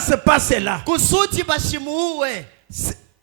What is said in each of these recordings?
fasse pas cela. kusudi bashimuue.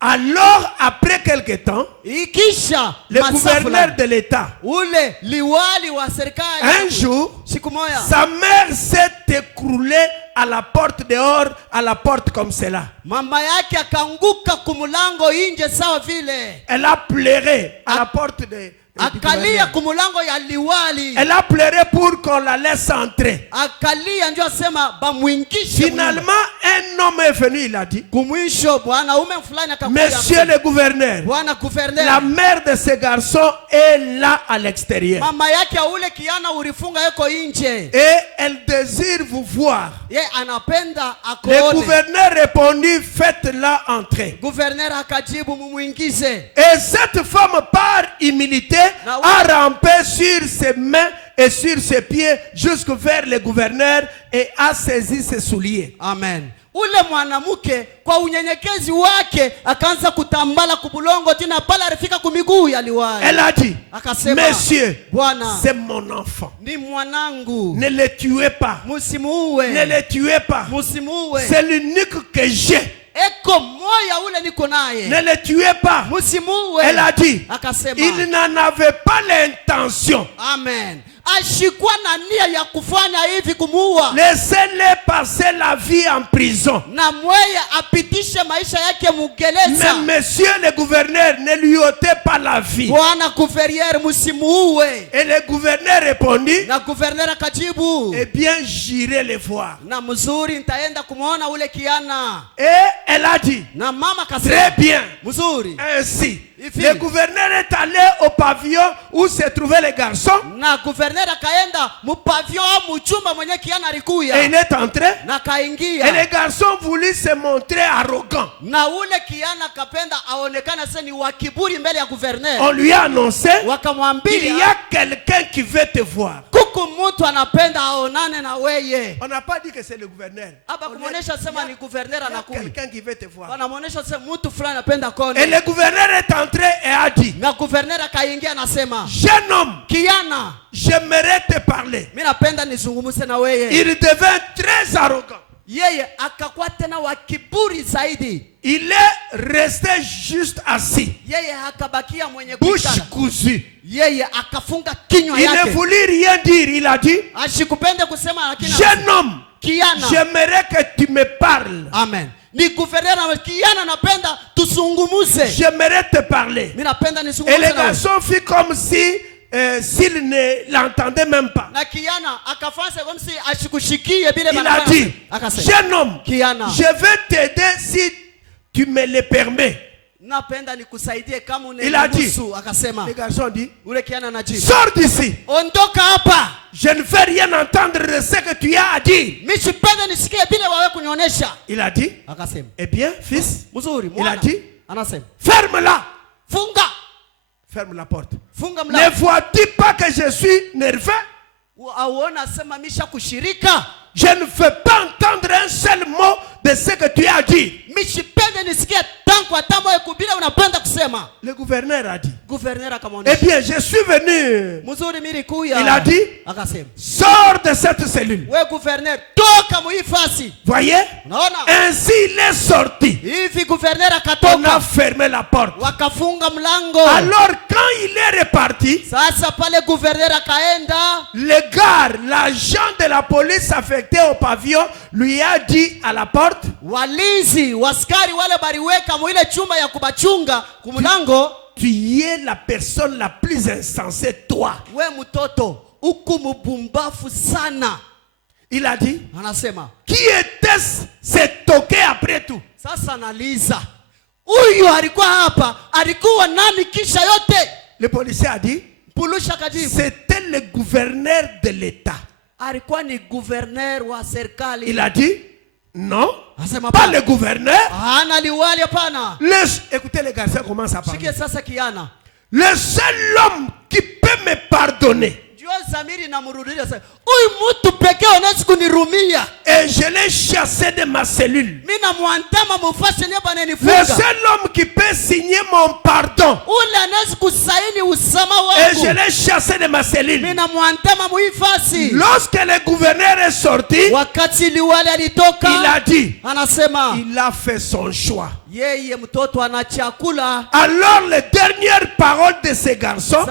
Alors, après quelque temps, Ikisha le gouverneur de l'État, ule liwali wa serikali, un jour, siku moja, sa mère s'est écroulée à la porte dehors, à la porte comme cela. mama yake akaanguka kumulango inje sawa vile. Elle a pleuré à la porte de akalia kumulango ya liwali. Elle a pleuré pour qu'on la laisse entrer. Akalia ndio asema bamuingishe. Finalement, un homme est venu, il a dit, kumwisho bwanaume fulani akakuja. Monsieur le gouverneur, bwana gouverneur, la mère de ce garçon est là à l'extérieur. mama yake ule kiana ulifunga yuko nje. Et elle désire vous voir. Ye anapenda Le akuone. gouverneur répondit, faites-la entrer. Gouverneur akajibu mumuingize. Et cette femme, par humilité, a rampé sur ses mains et sur ses pieds jusque vers le gouverneur et a saisi ses souliers. Amen. Ule mwanamke kwa unyenyekezi wake akaanza kutambala kubulongo tena pala alifika kumiguu ya liwali. Elle a dit, akasema, Monsieur, Bwana, c'est mon enfant. ni mwanangu. Ne le tuez pas. Musimuue. Ne le tuez pas. Musimuue. C'est l'unique que j'ai. Eko moya ule niko naye. Ne le tuez pas. Musimuue. Elle a dit, akasema, il n'en avait pas l'intention. Amen. Ashikuwa na nia ya kufanya hivi kumuua. Laissez-les passer la vie en prison. Na mweye apitishe maisha yake mugereza. Mais monsieur le gouverneur, ne lui ôtez pas la vie. Bwana gouverneur musimuue. Et le gouverneur répondit, na gouverneur akajibu, eh bien j'irai les voir. na mzuri nitaenda kumuona ule kiana. Et elle a dit, na mama kasema, très bien. mzuri. Ainsi, le gouverneur est allé au pavillon où se trouvait le garçon. Na gouverneur akaenda mu pavillon mu chumba mwenye kiana alikuya. Et il est entré. Na kaingia. Et le garçon voulut se montrer arrogant. Na ule kiana kapenda aonekana sasa ni wa kiburi mbele ya gouverneur. On lui a annoncé, wakamwambia, il y a quelqu'un qui veut te voir. kuku mtu anapenda aonane na weye. On n'a pas dit que c'est le gouverneur. Hapa kumuonesha sema ni gouverneur anakuja. Quelqu'un qui veut te voir. Wanamuonesha sema mtu fulani anapenda kone. Et le gouverneur est entré et a dit, na gouverneur akaingia anasema, jeune homme, kiana, j'aimerais te parler. mimi napenda nizungumze na wewe. Il devint très arrogant. Yeye akakuwa tena wa kiburi zaidi. Il est resté juste assis, Yeye akabakia mwenye bouche kukana. cousue. Yeye akafunga kinywa Il yake. ne voulut rien dire. Il a dit, ashikupende kusema lakini jeune homme, kiana, j'aimerais que tu me parles. Amen. Ni gouverneur na kiana napenda tusungumuze. J'aimerais te parler. Mimi napenda Et nisungumuze. le garçon fit comme si s'il ne l'entendait même pas. Na kiana akafanya comme si ashikushikie bila Il a dit, jeune homme, kiana, je vais t'aider si tu me le permets. napenda nikusaidie kama Il a dit, unaniruhusu. Akasema, le garçon dit, ule kiana anajibu, sors d'ici. ondoka hapa. Je ne veux rien entendre de ce que tu as à dire. Mimi sipende nisikie bila wewe kunionyesha. Il a dit, Akasema, eh bien, fils, mzuri, il a dit, anasema, ferme-la. funga. Ferme la porte. Funga Ne mlango. vois-tu pas que je suis nerveux? Auona sema misha kushirika. Je ne veux pas entendre un seul mot de ce que tu as dit. Mishipende nisikie tangu atamo ekubila unapenda kusema. Le gouverneur a dit, Gouverneur eh akamwonyesha, bien, je suis venu. mzuri mimi kuya. Il a dit, akasema, sors de cette cellule. we gouverneur toka muifasi. Voyez? Unaona? Ainsi il est sorti. Hivi gouverneur On a akatoka. fermé la porte. Wakafunga mlango. Alors quand il est reparti, Sasa pale gouverneur akaenda. le gars, l'agent de la police affecté au pavillon, lui a dit à la porte, Walinzi, waskari wale bariweka mwile chumba ya kubachunga kumulango. tu es la personne la plus insensée, toi. We mtoto, uku mubumbafu sana. Il a dit, Anasema, qui était-ce ce toqué après tout? sasa analiza, huyu alikuwa hapa, alikuwa nani kisha yote? Le policier a dit, Pulusha kajibu, c'était le gouverneur de l'État. alikuwa ni gouverneur wa serikali. Il a dit, non, Anasema, pas le gouverneur. hana liwali hapana. Écoutez les garçons, comment ça parle. Sikia sasa kiana. Le seul homme qui peut me pardonner, Jua Zamiri na murudilia sasa. Et je l'ai chassé de ma cellule. Le seul homme qui peut signer mon pardon. Et je l'ai chassé de ma cellule. Lorsque le gouverneur est sorti, il a dit, il a fait son choix. Alors les dernières paroles de ces garçons,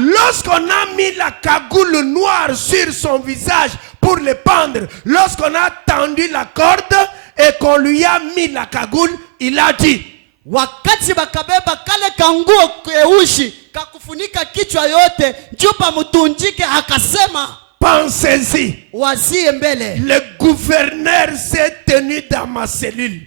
lorsqu'on a mis la cagoule noire sur son visage pour le pendre, lorsqu'on a tendu la corde et qu'on lui a mis la cagoule, il a dit, wakati bakabeba kale kanguo keushi kakufunika kichwa yote juba mutunjike akasema, pensez-y, wazie mbele, le gouverneur s'est tenu dans ma cellule.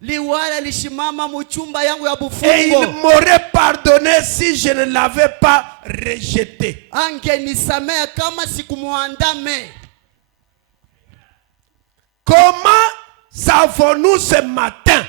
Liwala lishimama muchumba yangu ya bufungo. Et il m'aurait pardonné si je ne l'avais pas rejeté. Ange nisamea kama sikumuandame. Comment savons-nous ce matin?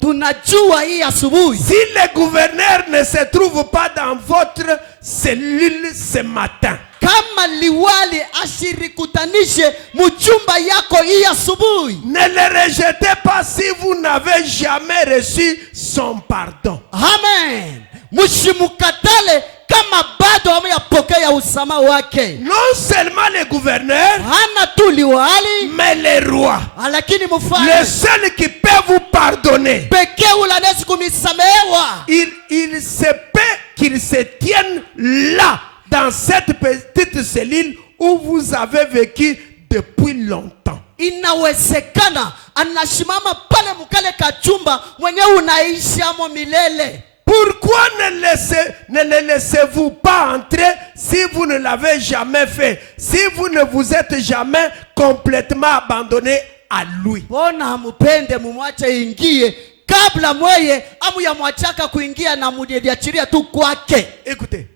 Tunajua hii asubuhi. Si le gouverneur ne se trouve pas dans votre cellule ce matin, kama liwali ashirikutanishe muchumba yako hii asubuhi, ne le rejetez pas si vous n'avez jamais reçu son pardon. Amen. Mushimukatale kama bado hamyapokea usamaha wake. Non seulement le gouverneur, hana tu liwali, mais le roi, lakini mfalme, le seul qui peut vous pardonner. Pekee ulanezi kumisamehewa. Il se peut qu'il se tienne là, dans cette petite cellule où vous avez vécu depuis longtemps. Inawezekana anashimama pale mukale kachumba mwenye unaishi amo milele. Pourquoi ne le laissez-vous pas entrer si vous ne l'avez jamais fait, si vous ne vous êtes jamais complètement abandonné à lui? Bona hamupende mumwache ingie kabla mweye amu ya mwachaka kuingia na mudiachiria tu kwake. Écoutez,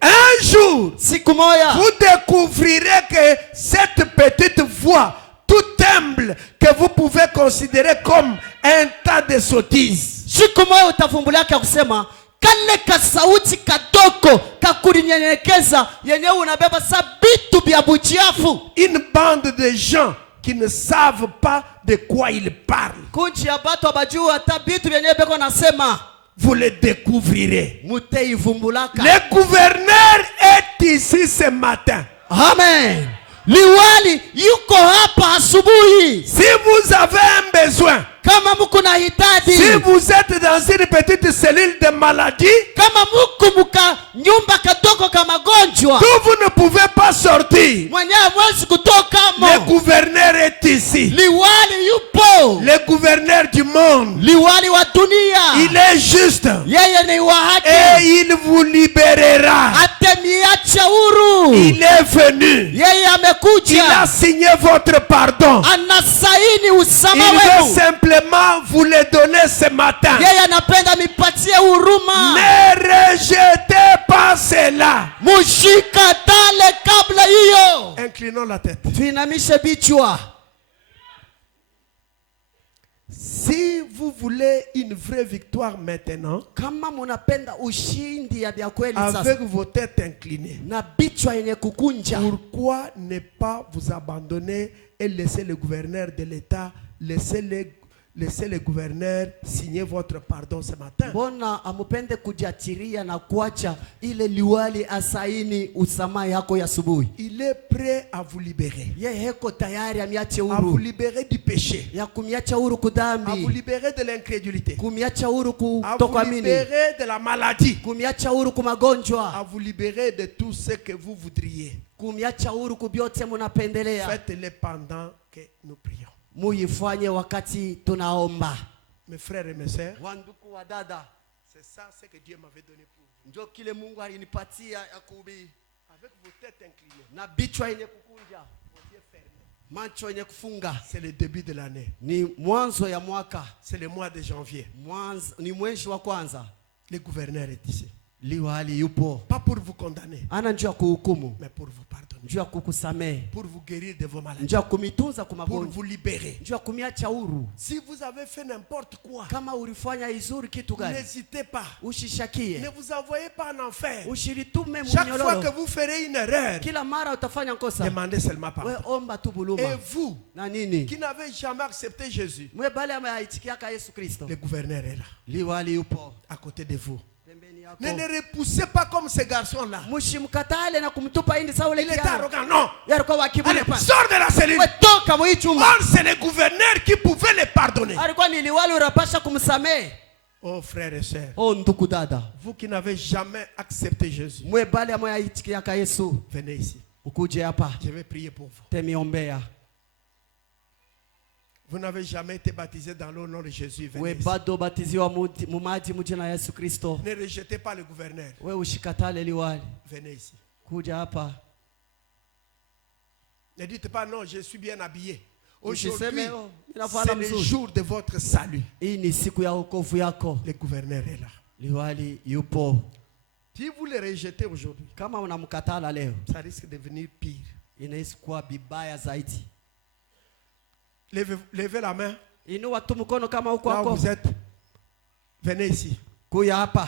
un jour, siku moya, vous découvrirez que cette petite voix tout humble que vous pouvez considérer comme un tas de sottises, siku moya utafumbulika kusema kale ka sauti kadoko kakulinyenyekeza yenye unabeba sabitu bya buchafu. Une bande de gens qui ne savent pas de quoi ils parlent. Vous le découvrirez. Le gouverneur est ici ce matin. Amen. Liwali yuko hapa asubuhi. Si vous avez un besoin, kama muko na hitaji, si vous êtes dans une petite cellule de maladie, kama muko muka nyumba kadoko kama gonjwa, d'où vous ne pouvez pas sortir, mwenye mwezi kutoka mo, le gouverneur est ici. Liwali yupo, le gouverneur du monde, liwali wa dunia. Il est juste, yeye ni wa haki, et il vous libérera. Atemiacha huru. Il est venu, yeye amekuja, il a signé votre pardon. Anasaini usama il wenu. veut simplement vous le donner ce matin. Yeye anapenda mipatie huruma. Ne rejetez pas cela. Mushikatale kabla hiyo. Inclinons la tête. Tuinamishe bichwa. Si vous voulez une vraie victoire maintenant, kama munapenda ushindi ya bya kweli sasa, avec vos têtes inclinées, na bichwa yenye kukunja, pourquoi ne pas vous abandonner et laisser le gouverneur de l'État, laisser le gouverneur signer votre pardon ce matin? Bona amupende kujiachiria na kuacha ile liwali asaini usamaha yako ya asubuhi. Il est prêt à vous libérer. Yeye heko tayari amiache huru. À vous libérer du péché. Ya kumiacha huru kudhambi. À vous libérer de l'incrédulité. Kumiacha huru à vous libérer de la maladie. Kumiacha huru kumagonjwa. À vous libérer de tout ce que vous voudriez. Kumiacha huru kubyote munapendelea. Faites-le pendant que nous prions. Muifanye wakati tunaomba. Mes frères et mes sœurs, wanduku wa dada, c'est ça ce que Dieu m'avait donné pour vous. Ndio kile Mungu alinipatia ya kuhubiri. Avec vos têtes inclinées, na bichwa yenye kukunja, vos yeux fermés, macho yenye kufunga. C'est le début de l'année. Ni mwanzo ya mwaka. C'est le mois de janvier. Ni mwezi wa kwanza. Le gouverneur est ici. Liwali yupo. Pas pour vous condamner, Ana njia kuhukumu. mais pour vous pardonner. Njia kukusamehe. Pour vous guérir de vos maladies. Njia kumitunza kwa Pour magonjwa. vous libérer. Njia kumiacha huru. Si vous avez fait n'importe quoi, Kama ulifanya izuri kitu gani? n'hésitez pas. Ushishakie. Ne vous envoyez pas en enfer. Ushiritume Chaque fois que mnyololo. vous ferez une erreur, Kila mara utafanya kosa. demandez seulement We pardon. omba tu Et buluma. vous, Na nini? qui n'avez jamais accepté Jésus, Mwe bale ameaitikiaka Yesu Kristo. le gouverneur est là, Liwali yupo. à côté de vous. Pembeni Ne yako. les repoussez pas comme ces garçons-là. Mushimkatale na kumtupa indi sawa ule Il est kijana. arrogant. Non. Yarikuwa Allez, wakiburi pana. sors de la cellule. We toka mwa hii chumba. Or, c'est le gouverneur qui pouvait les pardonner. Alikuwa ni liwali unapasha kumsamehe. Oh, frères et sœurs, Oh ndugu dada. vous qui n'avez jamais accepté Jésus, Mwe bale ameaitikiaka Yesu. venez ici. Ukuje hapa. Je vais prier pour vous. Temiombea. Vous n'avez jamais été baptisé dans le nom de Jésus. Venez We ici. bado batiziwa mu maji mu jina la Yesu Kristo. Ne rejetez pas le gouverneur. We ushikatale liwali. Venez ici. Kuja hapa. Ne dites pas non, je suis bien habillé. Usiseme, Aujourd'hui, oh, ninavala c'est le mzuri. jour de votre salut. Hii ni siku ya wokovu yako. Le gouverneur est là. Liwali yupo. Si vous le rejetez aujourd'hui, Kama unamkatala leo, ça risque de devenir pire. inaweza kuwa bibaya zaidi. Levez la main. Inua tu mkono kama uko Là où hapo. vous êtes. Venez ici. Kuya hapa.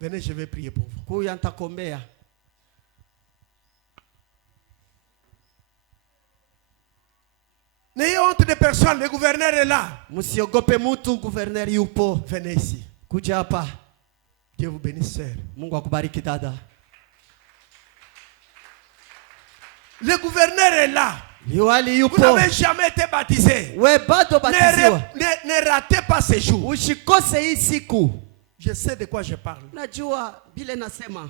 Venez, je vais prier pour vous. Kuya nitakombea. N'ayez honte de personne, le gouverneur est là. Msiogope mtu, gouverneur yupo. Venez ici. Kuja hapa. Dieu vous bénisse, sœur. Mungu akubariki dada. Le gouverneur est là. Liwali Vous yupo. n'avez jamais été baptisé. We bado batiziwa. Ne ratez pas ce jour. Usikose hii siku. Je sais de quoi je parle. Najua vile nasema.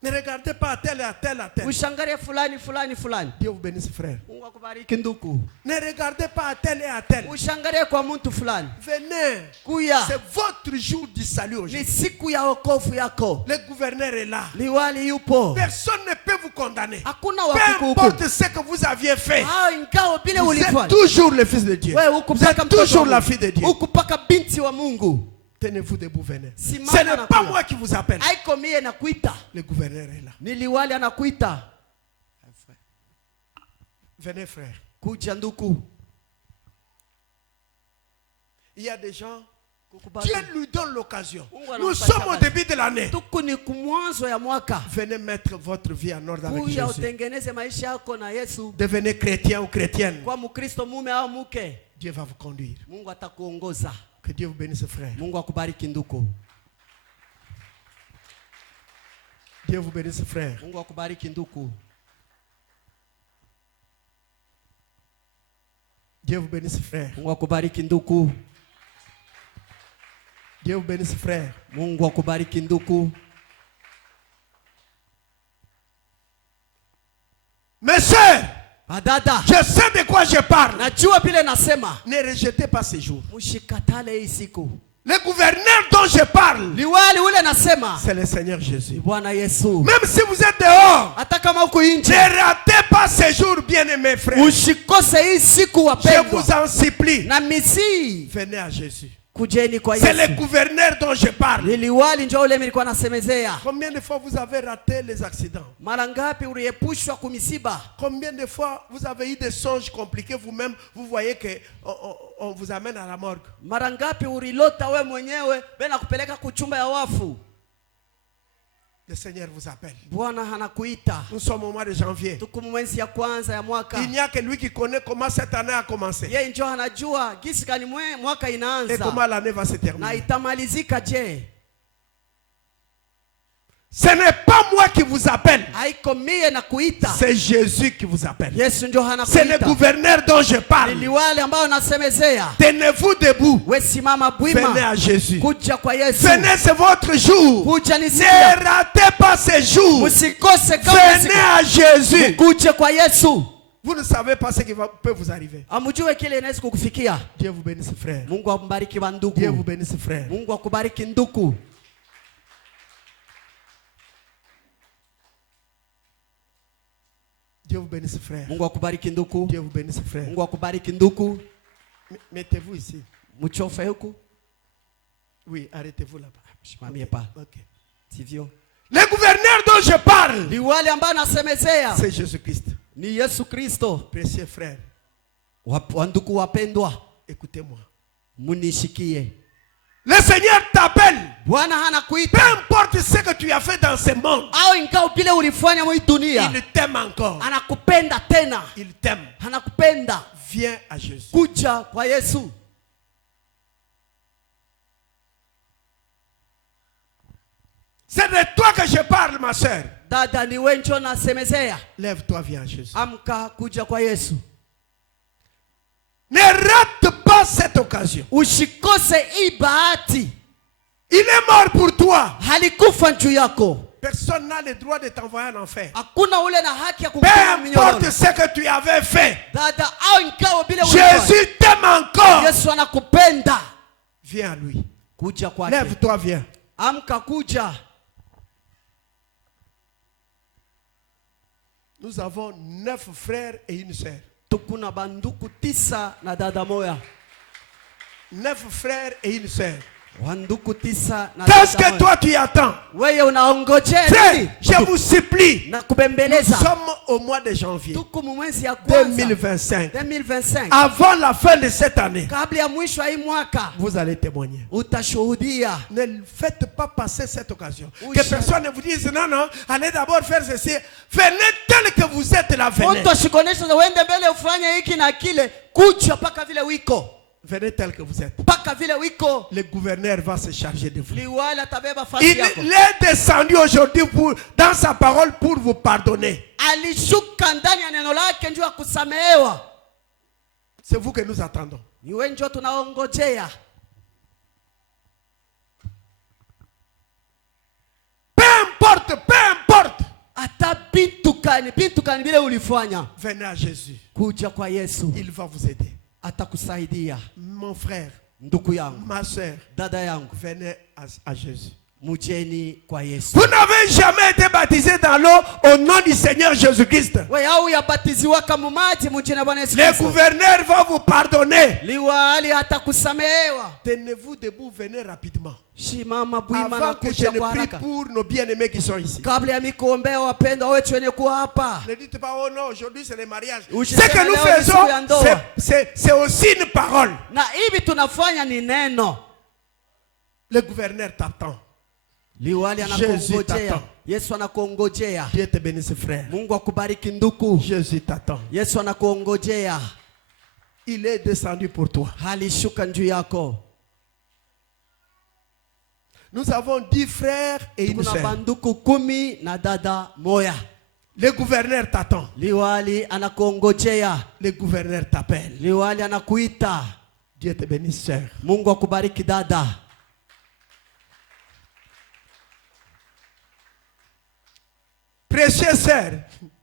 Ne regardez pas à tel et à tel, à tel. Ushangalie fulani fulani fulani. Dieu vous bénisse, frère. Mungu akubariki ndugu. Ne regardez pas à tel et à tel. Ushangalie kwa mtu fulani. Venez. Kuya. C'est votre jour du salut Ni aujourd'hui. siku ya wokovu yako. Le gouverneur est là. Liwali yupo. Personne ne peut vous condamner. Hakuna Peu wakukuhukumu. importe ce que vous aviez fait. Ah, ingao bila Vous êtes ulifanya. toujours le fils de Dieu. Wewe Vous ukupaka êtes mtoto toujours wa la Mungu. fille de Dieu. Ukupaka binti wa Mungu. Tenez-vous debout, venez. Ce Simama n'est na pas kuya. moi qui vous appelle. Haiko mie nakuita. Le gouverneur est là. Ni liwali anakuita. Venez, frère. Kuja ndugu. Il y a des gens, Kukubali. Dieu lui donne l'occasion. Mungu Nous anampatia sommes au basi. début de l'année. Tuku ni kumwanzo ya mwaka. Venez mettre votre vie en ordre avec Kuja Jésus. utengeneze maisha yako na Yesu. Devenez chrétien ou chrétienne. Kwa Mkristo mume au mke. Dieu va vous conduire. Mungu atakuongoza. Que Dieu vous bénisse, frère. Mungu akubariki ndugu. Dieu vous bénisse, frère. Mungu akubariki ndugu. Dieu vous bénisse, frère. Mungu akubariki ndugu. Dieu vous bénisse, frère. Mungu akubariki ndugu. Mes sœurs, Adada. je sais de quoi je parle. Najua vile nasema. Ne rejetez pas ces jours. Mshikatale hii siku. Le gouverneur dont je parle, Liwali ule nasema. c'est le Seigneur Jésus. Bwana Yesu. Même si vous êtes dehors, Hata kama uko nje. ne ratez pas ces jours, bien-aimés frères. Usikose hii siku Je wapendwa. vous en supplie. Na misi. Venez à Jésus. Kujeni kwa C'est le Yesu. gouverneur dont je parle. Liwali njoo ule nilikuwa nasemezea. Combien de fois vous avez raté les accidents? Mara ngapi uliepushwa kumisiba? Combien de fois vous avez eu des songes compliqués vous-même? Vous voyez que on vous amène à la morgue. Mara ngapi ulilota we mwenyewe bena kupeleka kuchumba ya wafu? Le Seigneur vous appelle. Bwana anakuita. Nous sommes au mois de janvier. Tuko mwezi ya kwanza ya mwaka. Il n'y a que lui qui connaît comment cette année a commencé. Yeye njoo anajua gisi gani mwaka Et inaanza. comment l'année va se Na terminer. itamalizika je? Ce n'est pas moi qui vous appelle. Haiko mie na kuita. C'est Jésus qui vous appelle. Yesu njoo C'est le anakuita. gouverneur dont je Ni parle. liwali ambao nasemezea. Tenez-vous debout. We simama Venez bwima. à Jésus. Kuja kwa Yesu. Venez, c'est votre jour. Kuja ni siku. Ne ratez pas ce jour. Usikose kama Venez à Jésus. Kuja kwa Yesu. Vous ne savez pas ce qui peut vous arriver. Amujue kile inaweza kukufikia. Dieu vous bénisse, frère. Mungu akubariki bandugu. Dieu vous bénisse, frère. Mungu akubariki ndugu. Dieu vous bénisse, frère. Mungu akubariki ndugu. Dieu vous bénisse, frère. Mungu akubariki ndugu. Mettez-vous ici. Mchofe huku. Oui, arrêtez-vous là-bas. Simamie pale. Ok. Sivyo? Le gouverneur dont je parle, Liwali ambaye nasemezea c'est Jésus-Christ. ni Yesu Kristo. Précieux frère, Wandugu wapendwa, écoutez-moi. munishikie. Le Seigneur t'appelle. Bwana Peu anakuita. importe ce que tu as fait dans ce monde, Au ingao kile ulifanya mwi dunia. il t'aime encore. Anakupenda tena. Il t'aime. Anakupenda. Viens à Jésus. Kuja kwa Yesu. C'est de toi que je parle, ma soeur. Dada ni wenjo nasemezea. Lève-toi, viens à Jésus. Amka kuja kwa Yesu. Ne rate pas cette occasion. Usikose hii bahati. Il est mort pour toi. Halikufa juu yako. Personne n'a le droit de t'envoyer en enfer. Hakuna ule na haki ya Peu kukutana importe minyororo. ce que tu avais fait, Dada au ingao bila ulifanya. Jésus t'aime encore. Yesu anakupenda. Viens à lui. Kuja kwake. Lève-toi, viens. Amka kuja. Nous avons 9 frères et une sœur. Tukuna banduku 9 na dada moya. 9 frères et une sœur. Wanduku 9 na Qu'est-ce dada que moya. toi tu attends? Wewe unaongojea Frère, nini? je vous supplie. Na Nous kubembeleza. sommes au mois de janvier Tuko mwezi ya kwanza 2025. 2025. Avant la fin de cette année, Kabla ya mwisho wa hii mwaka vous allez témoigner. utashuhudia. Ne faites pas passer cette occasion. Oui, Que cher. personne ne vous dise non, non, allez d'abord faire ceci. Venez tel que vous êtes là, venez. Mtu ashikonesha uende mbele ufanye hiki na kile. Kuja paka vile wiko. Venez tel que vous êtes. Paka vile wiko. Le gouverneur va se charger de vous. Liwala tabeba fasi Il yako. est descendu aujourd'hui dans sa parole pour vous pardonner. Alishuka ndani ya neno lake njoo kusamehewa. C'est vous que nous attendons. Ni wewe njoo tunaongojea. Peu importe, peu importe. Hata bintu kani vile ulifanya. Venez à Jésus. Kuja kwa Yesu. Il va vous aider. Atakusaidia. Mon frère, Ndugu yangu, ma soeur, dada yangu, venez à Jésus. mujeni kwa Yesu. Vous n'avez jamais été baptisé dans l'eau au nom du Seigneur Jésus-Christ. Wewe au yabatiziwa kama maji mjina Bwana Yesu Le Kristo. gouverneur va vous pardonner. Liwali atakusamehewa. Tenez-vous debout, venez rapidement. Shimama bwima na Avant que je kuja ne kwa prie haraka. pour nos bien-aimés qui sont ici. Kabla ya mikuombea wapendwa wetu wenye kuwa hapa. Ne dites pas, oh non, aujourd'hui c'est le mariage. Ce Usiseme que nous leo ni siku ya faisons, ndoa. c'est aussi une parole. Na hivi tunafanya ni neno. Le gouverneur t'attend. Liwali Jésus anakuongojea. t'attend. Yesu anakuongojea. Dieu te bénisse, frère. Mungu akubariki nduku. Jésus t'attend. Yesu anakuongojea. Il est descendu pour toi. Alishuka juu yako. Nous avons 10 frères et une Kuna sœur. banduku 10 na dada moya. Le gouverneur t'attend. Liwali anakuongojea. Le gouverneur t'appelle. Liwali anakuita. Dieu te bénisse, sœur. Mungu akubariki dada. Précieux sœur,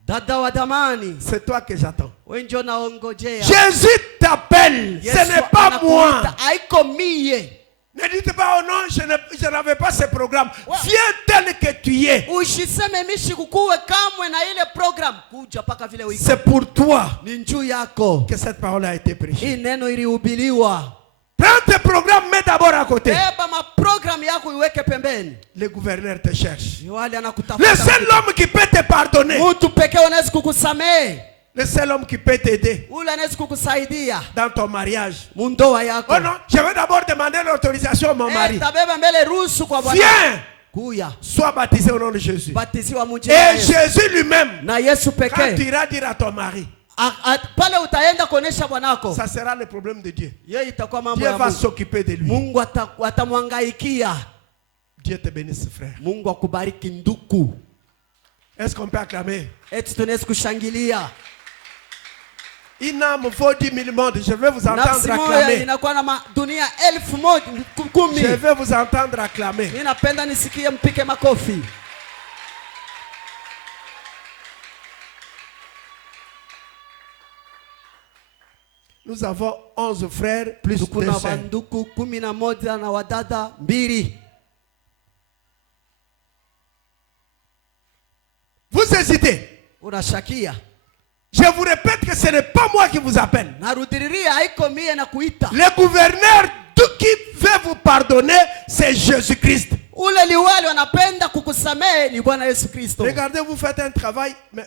Dada wa damani. c'est toi que j'attends. Wewe njoo naongojea. Jésus t'appelle. Ce Yesu n'est pas anakuita. moi. Haiko mie. Ne dites pas, oh non, je n'avais pas ce programme. Viens tel que tu es. Usiseme mishi kukuwe kamwe na ile program. Kuja paka vile wiko. C'est pour toi Ni njuu yako. que cette parole a été prêchée. Hii neno ilihubiriwa. Prends tes programmes, mets d'abord à côté. Beba maprogram yako iweke pembeni. Le gouverneur te cherche. Liwali Le anakutafuta. seul homme qui peut te pardonner, Mtu pekee anaweza kukusamehe. le seul homme qui peut t'aider Ule anaweza kukusaidia. dans ton mariage. Mundoa yako. Oh non, je vais d'abord demander l'autorisation à mon mari. Tabeba mbele ruhusu kwa Bwana. Viens, Kuya. sois baptisé au nom de Jésus. Batiziwa mjini wa Et Yesu. Jésus lui-même, Na Yesu quand tu pekee. iras dire à ton mari, Pale utaenda kuonesha bwanako. ça sera le problème de Dieu. Yeye itakuwa mambo Dieu ya va Mungu. s'occuper de lui. Mungu atamwangaikia. Dieu te bénisse, frère. Mungu akubariki nduku. Est-ce qu'on peut acclamer? Eti tunaweza kushangilia. Une âme vaut 10 000 mondes. Je vais vous Nafsi entendre moja acclamer. inakuwa na dunia 1010. Je vais vous entendre acclamer. Ninapenda nisikie mpike makofi. Nous avons 11 frères plus 2 Kuna sœurs. banduku 11 na wadada 2. Vous hésitez. Unashakia. Je vous répète que ce n'est pas moi qui vous appelle. Narudiriria haiko mie na kuita. Le gouverneur qui veut vous pardonner, c'est Jésus-Christ. Ule liwali wanapenda kukusamehe ni Bwana Yesu Kristo. Regardez, vous faites un travail, mais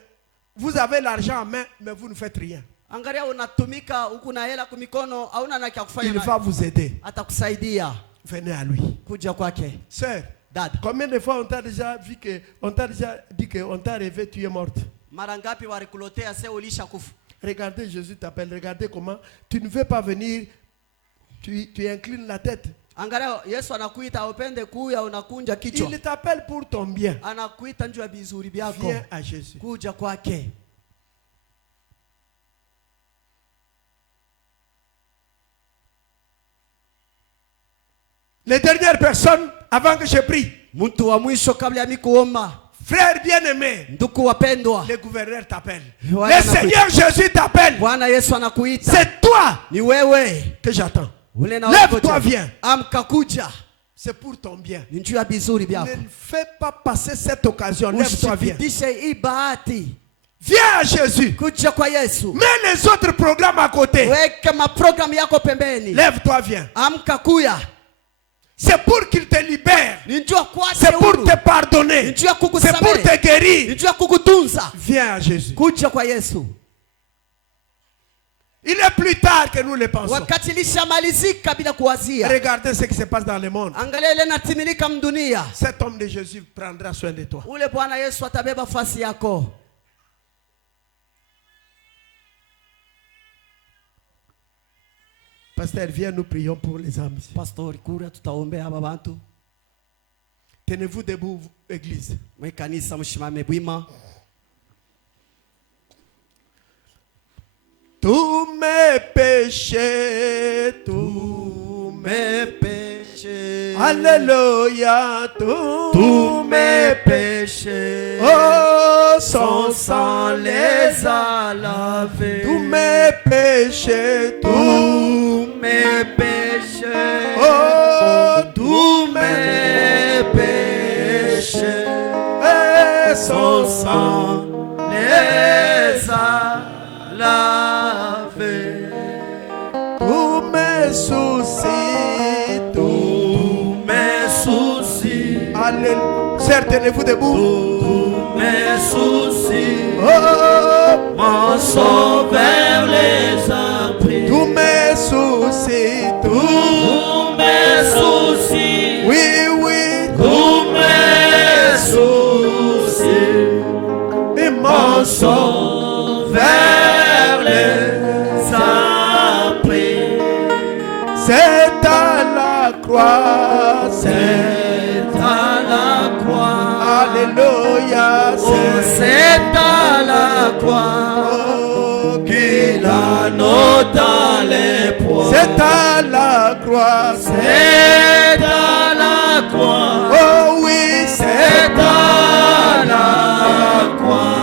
vous avez l'argent en main, mais vous ne faites rien. Angalia unatumika huku na hela kumikono hauna na kia kufanya. Il va vous aider. Atakusaidia. Venez à lui. Kuja kwake. Sœur, Dad. combien de fois on t'a déjà dit que on t'a rêvé, tu es morte? Mara ngapi walikulotea sasa ulisha kufa? Regardez, Jésus t'appelle. Regardez comment tu ne veux pas venir, tu inclines la tête. Angalia Yesu anakuita upende kuya unakunja kichwa. Il t'appelle pour ton bien. Anakuita njoo ya bizuri byako. Viens à Jésus. Kuja kwake. Les dernières personnes avant que je prie. Mtu wa mwisho kabla ya mikuomba. Frère bien-aimé, Ndugu wapendwa. le gouverneur t'appelle. Bwana Le Seigneur Jésus t'appelle. Bwana Yesu anakuita. C'est toi Ni wewe que j'attends. ule na Lève-toi, viens. Amka kuja. C'est pour ton bien. Ni njoo ya bizuri byako. Ne fais pas passer cette occasion. Lève-toi, viens. Usipitishe hii bahati. Viens à Jésus. Kuja kwa Yesu. Mets les autres programmes à côté. Weka maprogramu yako pembeni. Lève-toi, viens. Amka kuya. C'est pour qu'il te libère. Ni njoo kwa C'est pour te pardonner. C'est pour te guérir. Ni njoo kukutunza. Viens à Jésus. Kuja kwa Yesu. Il est plus tard que nous le pensons. Wakati lishamalizika bila kuwazia. Regardez ce qui se passe dans le monde. Angalia ile natimilika mdunia. Cet homme de Jésus prendra soin de toi. Ule Bwana Yesu atabeba fasi yako. Pasteur, viens, nous prions pour les âmes. Pastor kura tutaombea aba bantu. Tenez-vous debout, église. Mwe kanisa mshimame bwima. Tous mes péchés, tous mes péchés. Alléluia, tous mes péchés. Oh, son sang les a lavés. Tous mes péchés, tous mes péchés. Oh, tous mes péchés. Et son sang les a lavés. Tous mes soucis, tous mes soucis. Alléluia. Sœur, tenez-vous debout. Tous mes soucis. Oh, mon sauveur les a pris. Tous mes soucis, tous mes soucis. Oui, oui. Tous mes soucis. Et mon sauveur les a pris. C'est à la croix, c'est à la croix. Alléluia, c'est à la croix. Oh, qu'il a noté les poids. C'est à la croix, c'est à la croix. Oh oui, c'est à la croix.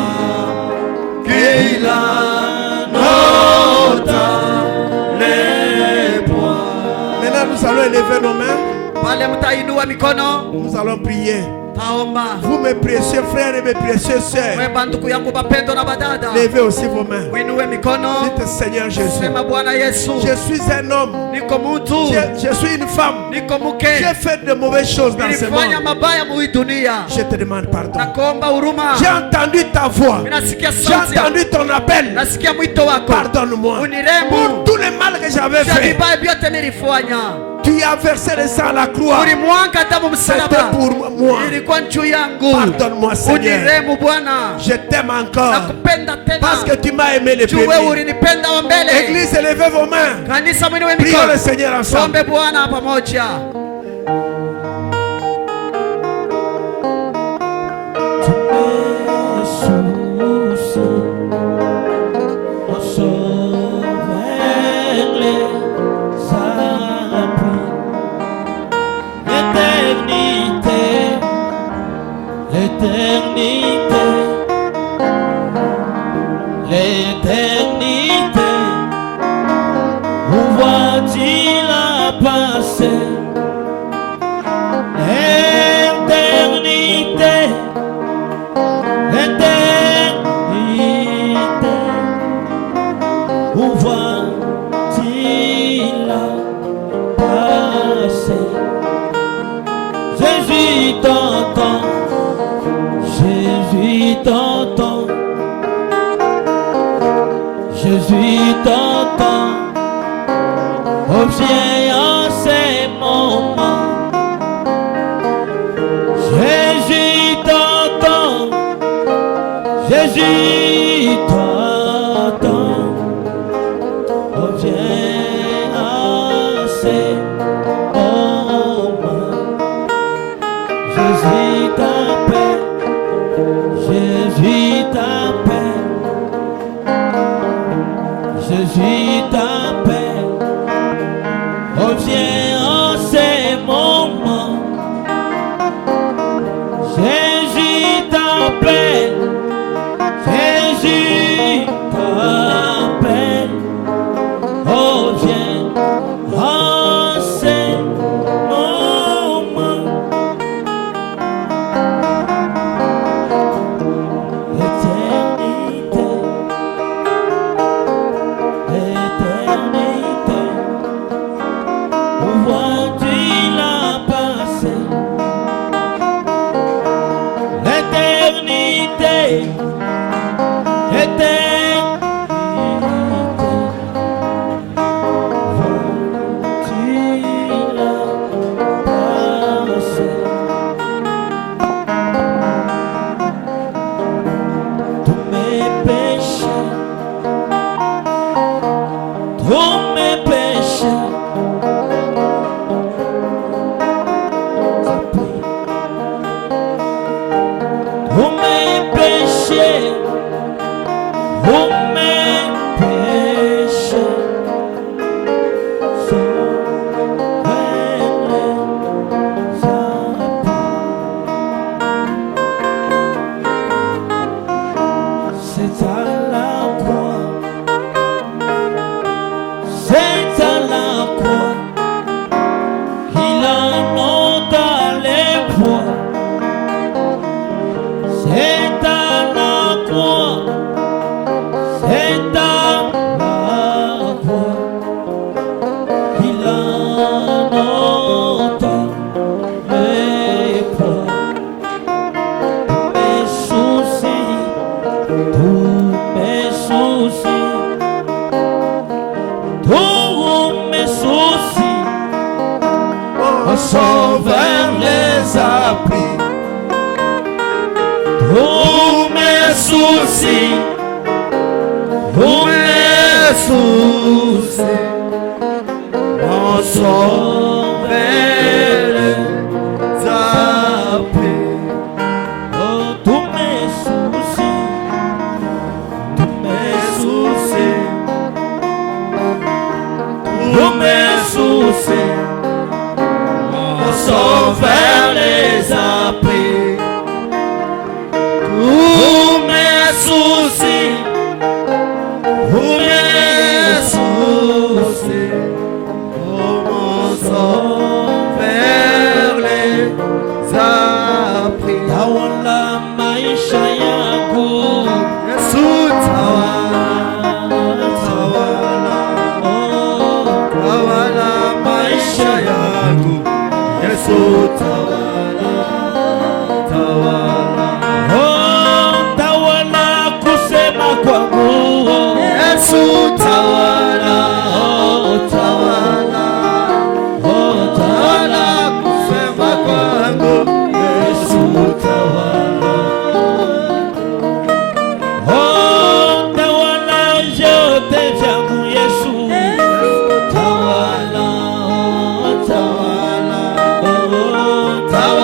Qu'il a noté les poids. Maintenant, nous allons élever nos mains. Pale mtainua mikono. Nous allons prier. Taomba. Vous mes précieux frères et mes précieuses sœurs, Wewe ndugu yangu bapendo na badada. levez aussi vos mains. Uinue mikono. Dites Seigneur Jésus, Sema Bwana Yesu. je suis un homme, Niko mtu. je suis une femme, Niko mke. j'ai fait de mauvaises choses dans ce Nilifanya monde. mabaya mu dunia. Je te demande pardon. Nakuomba huruma. J'ai entendu ta voix, Ninasikia j'ai sauti. entendu ton appel. Nasikia mwito wako. Pardonne-moi Unirehemu. pour tout le mal que j'avais fait. Vibaya vyote nilifanya. Tu as versé le sang à la croix. Ulimwanga damu C'était msalaba. pour moi. Ilikuwa juu yangu. Pardonne-moi Seigneur. Unirehemu Bwana. Je t'aime encore Nakupenda tena. parce que tu m'as aimé le Juu wewe premier. ulinipenda wa mbele. Église, élevez vos mains. Kanisa mwinue Prions mikono. le Seigneur ensemble. Tuombe Bwana pamoja. L'éternité, où va-t-il la passer? L'éternité, l'éternité, où va-t-il la passer? Reviens en ces moments. Jésus t'entend. Jésus t'entend. Reviens en ces moments. Jésus t'appelle. Jésus t'appelle. Jésus t'appelle. Reviens en ces moments. Jésus t'appelle. Jésus t'appelle. Reviens en ces moments. L'éternité, l'éternité, où vois-tu la passer? L'éternité, l'éternité, vois-tu la passer? Tous mes péchés, tous mes péchés, tous mes péchés, tous mes péchés sont réglés à c'est à la croix, c'est à la croix qu'il en ôta les poids. C'est à la croix, c'est à la croix qu'il en ôta les poids. Mes soucis, tous mes soucis, tous mes soucis sont vers les abris. Tous mes soucis, tous mes soucis sont vers les abris. Oh, tous mes soucis, tous mes soucis, tous mes soucis sont vers les abris. Tous mes soucis, tous mes soucis sont vers les abris. Tawala maisha yangu, Yesu tawala, tawala, oh, tawala maisha yangu, Yesu tawala, tawala, oh, tawala kusema kwangu, Yesu tawala, oh, tawala, oh, tawala kusema kwangu, Yesu tawala, oh, tawala yote vyangu, Yesu tawala, oh, tawala, oh, tawala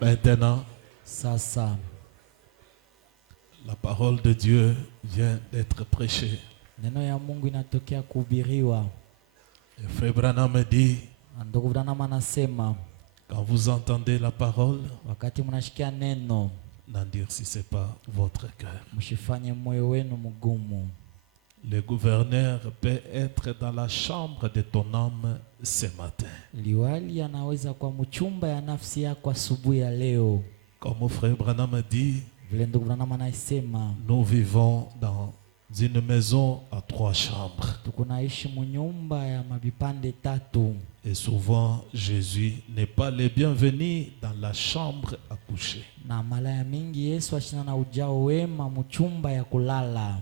Maintenant, Sasa la parole de Dieu vient d'être prêchée. neno ya Mungu inatokea kuhubiriwa. Et Frère Branham dit, Ndugu Branham anasema quand vous entendez la parole, wakati mnashikia neno n'endurcissez pas votre cœur. msifanye moyo wenu mgumu. Le gouverneur peut être dans la chambre de ton âme ce matin. Liwali anaweza kwa mchumba ya nafsi yako asubuhi ya leo. Comme Frère Branham dit, Vile ndugu Branham anasema nous vivons dans une maison à 3 chambres. tukunaishi munyumba ya mabipande tatu. Et souvent, Jésus n'est pas le bienvenu dans la chambre à coucher. Na mara ya mingi Yesu ashina na ujao wema mchumba ya kulala.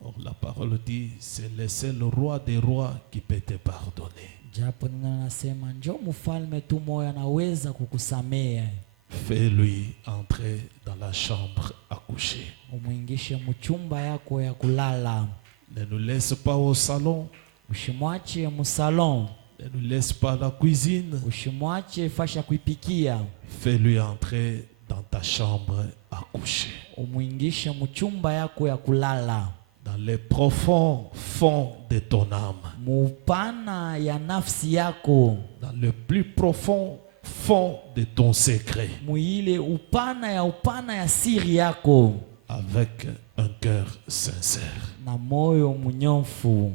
Or, la parole dit, c'est le seul roi des rois qui peut te pardonner. Japo neno nasema njoo mfalme tu moyo anaweza kukusamea. Fais-lui entrer dans la chambre à coucher. Umuingishe mchumba yako ya kulala. Ne nous laisse pas au salon. Ushimwache musalon. Ne nous laisse pas la cuisine. Ushimwache fasha kuipikia. Fais-lui entrer dans ta chambre à coucher. Umuingishe mchumba yako ya kulala. Dans les profonds fonds de ton âme. Mupana ya nafsi yako. Dans le plus profond fond de ton secret. Muile upana ya siri yako. Avec un cœur sincère. Na moyo munyonfu.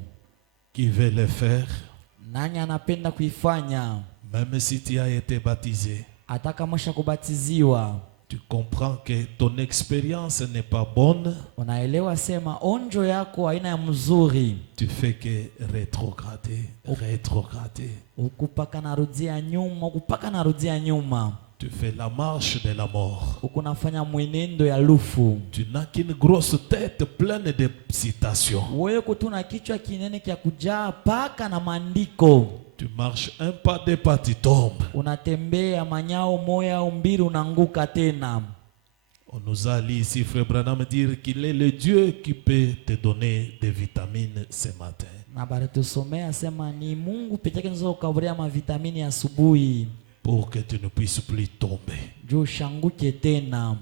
Qui veut le faire? Nani anapenda kuifanya? Même si tu as été baptisé. Ataka mwisha kubatiziwa. Tu comprends que ton expérience n'est pas bonne. Unaelewa sema onjo yako haina ya mzuri. Tu fais que rétrograder. Ukupaka narudia nyuma. Tu fais la marche de la mort. Ukunafanya mwenendo ya lufu. Tu n'as qu'une grosse tête pleine de citations. Wewe kutuna kichwa kinene kia kujaa paka na maandiko. Tu marches un pas de pas, tu tombes. Unatembea manyao moya au mbili unanguka tena. On nous a dit ici, Frère Branham, dire qu'il est le Dieu qui peut te donner des vitamines ce matin. Na baritusomea sema ni Mungu pekee yake anaweza kukuvuria mavitamini asubuhi. Pour que tu ne puisses plus tomber. Juu shanguke tena.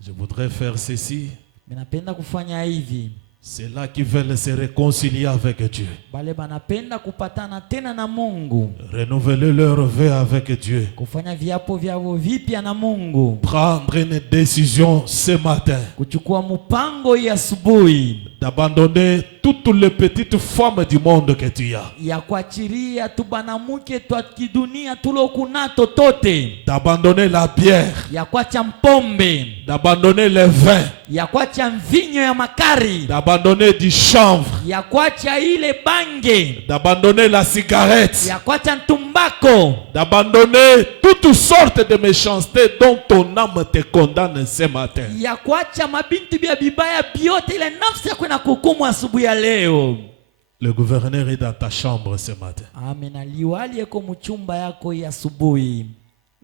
Je voudrais faire ceci. Minapenda kufanya hivi. C'est là qui veulent se réconcilier avec Dieu. Bale banapenda kupatana tena na Mungu. Renouveler leur vœu avec Dieu. Kufanya viapo vyao vipya na Mungu. Prendre une décision ce matin. Kuchukua mpango ya asubuhi. D'abandonner toutes les petites femmes du monde que tu as. Ya kuachiria tubanamuke twa kidunia tulokunato tote. D'abandonner la bière. Ya kuacha mpombe. D'abandonner le vin. Ya kuacha mvinyo ya makari. D'abandonner du chanvre. Ya kuacha ile bange. D'abandonner la cigarette. Ya kuacha tumbako. D'abandonner toutes sortes de méchancetés dont ton âme te condamne ce matin. Ya kuacha mabintu bia bibaya biote ile nafsi yako inakuhukumu asubuhi ya leo. Le gouverneur est dans ta chambre ce matin. Amina. Liwali yako mchumba yako ya asubuhi.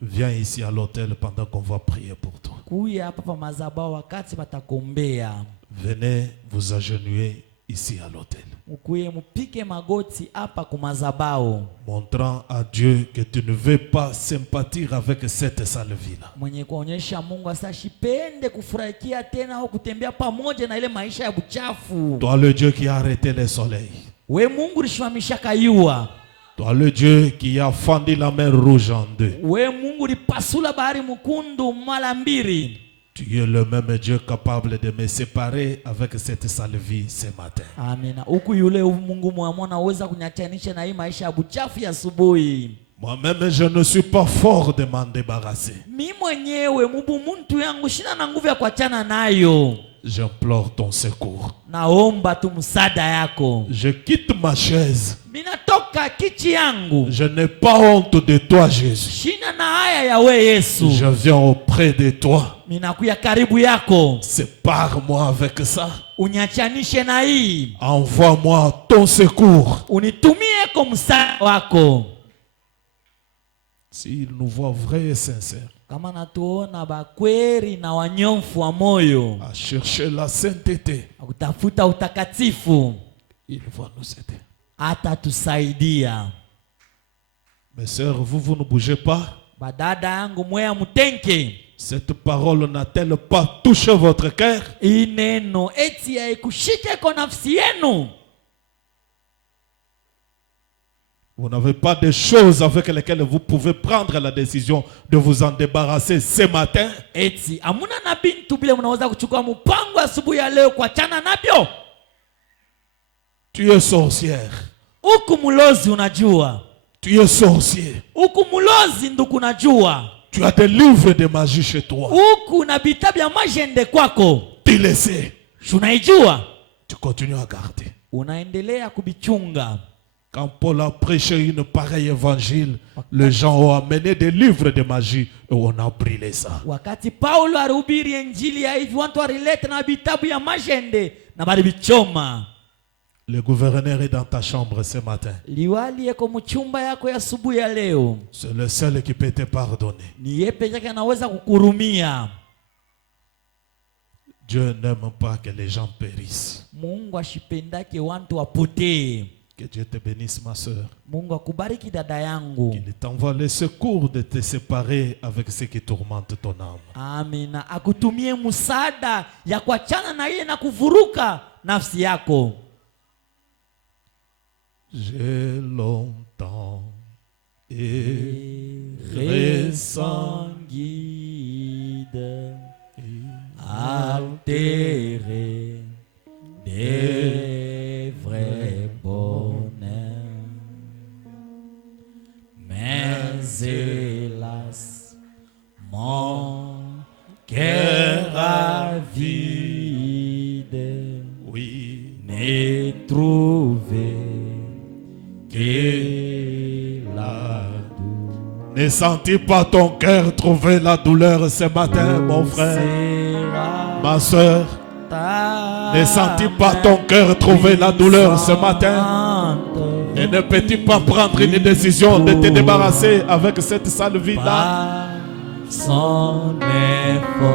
Viens ici à l'hôtel pendant qu'on va prier pour toi. Kuya hapa pa mazabao wakati batakombea. Venez vous agenouiller ici à l'hôtel. Ukuye mupike magoti hapa kumazabao. Montrant à Dieu que tu ne veux pas sympathiser avec cette sale vie là. Mwenye kuonyesha Mungu asashipende kufurahikia tena au kutembea pamoja na ile maisha ya buchafu. Toi le Dieu qui a arrêté le soleil. We Mungu ulishimamisha kayua. Toi le Dieu qui a fendu la mer rouge en deux. We Mungu ulipasula bahari mkundu mara mbili. Tu es le même Dieu capable de me séparer avec cette sale vie ce matin. Amina. Huku yule Mungu mwamona uweza kunyachanisha na hii maisha ya buchafu ya asubuhi. Moi-même, je ne suis pas fort de m'en débarrasser. Mi mwenyewe mubumuntu yangu shina na nguvu ya kuachana nayo. J'implore ton secours. Naomba tu msaada yako. Je quitte ma chaise. Minatoka kiti yangu. Je n'ai pas honte de toi, Jésus. Shina na haya ya we Yesu. Je viens auprès de toi. Minakuya karibu yako. Sépare-moi avec ça. Uniachanishe na hii. Envoie-moi ton secours. Unitumie kwa msaada wako. S'il nous voit vrais et sincères, Kama natuona bakweri na wanyomfu wa moyo, à chercher la sainteté, kutafuta utakatifu, il va nous aider. atatusaidia. Mes sœurs, vous ne bougez pas. Badada yangu mwea mutenke. Cette parole n'a-t-elle pas touché votre cœur? Hii neno eti haikushike kwa nafsi yenu. Vous n'avez pas de choses avec lesquelles vous pouvez prendre la décision de vous en débarrasser ce matin? Eti amuna na bintu bile mnaweza kuchukua mpango asubuhi ya leo kuachana nabyo. Tu es sorcière. Huku mulozi unajua. Tu es sorcier. Huku mulozi nduku unajua. Tu as des livres de magie chez toi. Huku na vitabu ya majende kwako. Tu le sais. Unaijua. Tu continues à garder. Unaendelea kubichunga. Quand Paul a prêché une pareille évangile, les gens ont amené des livres de magie et on a brûlé ça. Wakati Paulo alihubiri injili ya hivi watu walileta na vitabu ya majende na balibichoma. Le gouverneur est dans ta chambre ce matin. Liwali yako mchumba yako ya asubuhi ya leo. C'est le seul qui peut te pardonner. Ni yeye pekee yake anaweza kukurumia. Dieu n'aime pas que les gens périssent. Mungu ashipendake watu wapotee. Que Dieu te bénisse, ma soeur. Mungu akubariki dada yangu. Qu'il t'envoie le secours de te séparer avec ce qui tourmente ton âme. Amina. Akutumie msaada ya kuachana na ile na kuvuruka nafsi yako. J'ai longtemps erré sans guide, altéré des vrais bonheurs, mais hélas, mon cœur avide, Oui. n'est trouvé que la douleur. Ne sentis pas ton cœur trouver la douleur ce matin, mon frère, ma soeur. Ne sentis pas ton cœur trouver la douleur ce matin? Et ne peux-tu pas prendre une décision de te débarrasser avec cette sale vie-là? Son effort.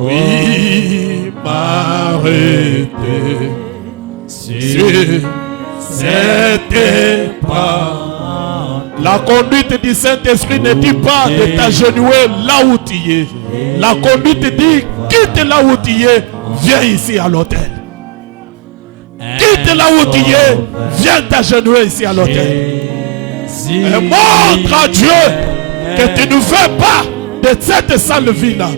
Oui, m'arrêter sur cette pas. La conduite du Saint-Esprit ne dit pas de t'agenouiller là où tu es. La conduite dit quitte là où tu es, viens ici à l'autel. Quitte là où tu es, viens t'agenouiller ici à l'autel. Et montre à Dieu que tu ne fais pas de cette sale vie-là.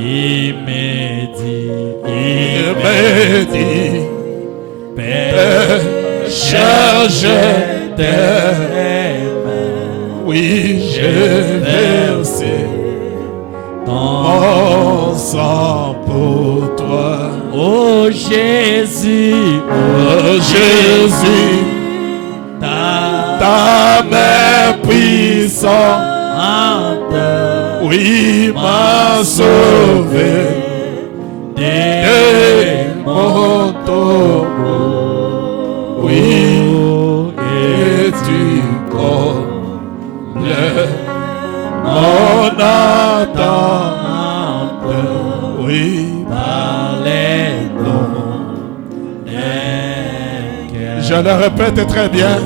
Il me dit, Père, je t'aime. Oui, j'ai versé mon sang pour toi. Oh Jésus, Oh Jésus, ta main puissante, oui, m'a sauvé de mon tombeau. Oui, et tu combles mon attente. Oui, je le répète très bien.